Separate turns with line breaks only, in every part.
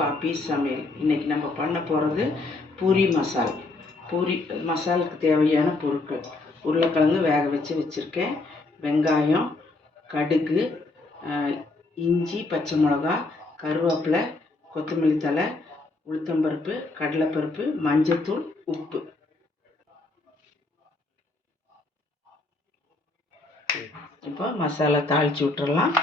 பாப்பி சமையல். இன்றைக்கி நம்ம பண்ண போகிறது பூரி மசால். பூரி மசாலுக்கு தேவையான பொருட்கள். உருளைக்கிழங்கு வேக வச்சு வச்சுருக்கேன். வெங்காயம் கடுகு இஞ்சி பச்சை மிளகா கருவேப்பிலை கொத்தமல்லி தழை உளுத்தம்பருப்பு கடலைப்பருப்பு மஞ்சத்தூள் உப்பு. இப்போ மசாலா தாளித்து விட்டுறலாம்.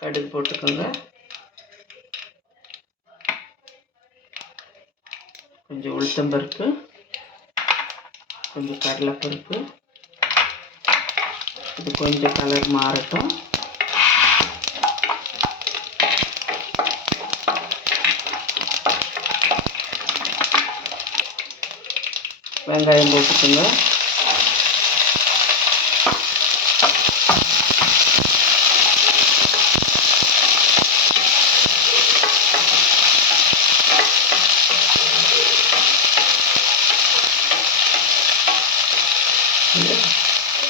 கடுகு போட்டுக்கோங்க. கொஞ்சம் உளுத்தம்பருப்பு கொஞ்சம் கடலைப்பருப்பு. இது கொஞ்சம் கலர் மாறட்டும். வெங்காயம் போட்டுக்கோங்க.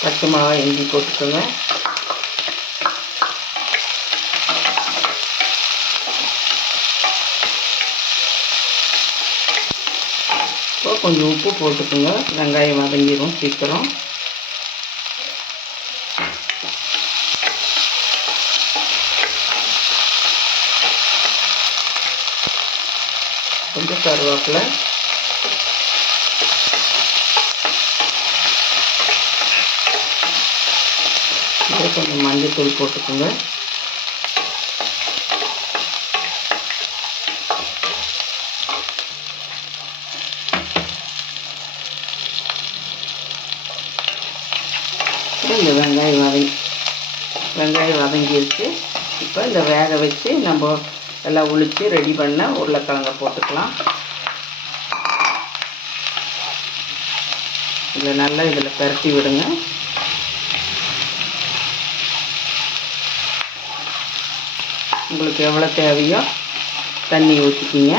பச்சை மிளகா இஞ்சி போட்டுக்கோங்க. இப்போ கொஞ்சம் உப்பு போட்டுக்கோங்க. வெங்காயம் வதங்கிடும் சீக்கிரம். கொஞ்சம் கருவேப்பிலை. இதில் கொஞ்சம் மஞ்சத்தூள் போட்டுக்கோங்க. இந்த வெங்காயம் வதங்கி வெங்காயம் வதங்கிருச்சு. இப்போ இந்த வேக வச்சு நம்ம எல்லாம் உளித்து ரெடி பண்ண உருளைக்கிழங்க போட்டுக்கலாம். இதில் நல்லா இதில் பரட்டி விடுங்க. உங்களுக்கு எவ்வளோ தேவையோ தண்ணி ஊற்றிக்கிங்க.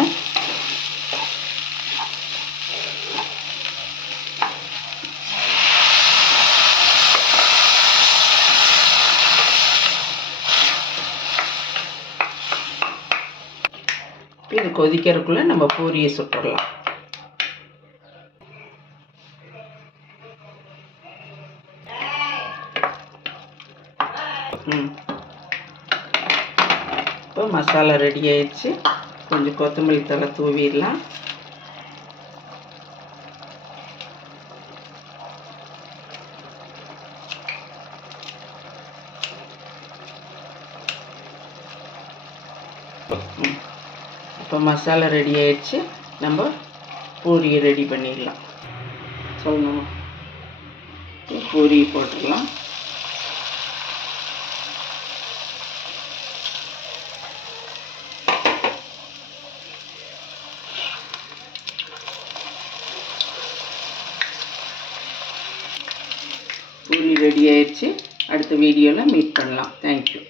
இது கொதிக்கிறதுக்குள்ளே நம்ம பூரியை சுட்டுடலாம். ம். இப்போ மசாலா ரெடி ஆயிடுச்சு. கொஞ்சம் கொத்தமல்லி தழை தூவிடலாம். இப்போ மசாலா ரெடி ஆயிடுச்சு. நம்ம பூரியை ரெடி பண்ணிடலாம். சொல்லணும் பூரி போட்டுடலாம் பூரி ரெடி ஆயிடுச்சு அடுத்த வீடியோவில் மீட் பண்ணலாம். தேங்க்யூ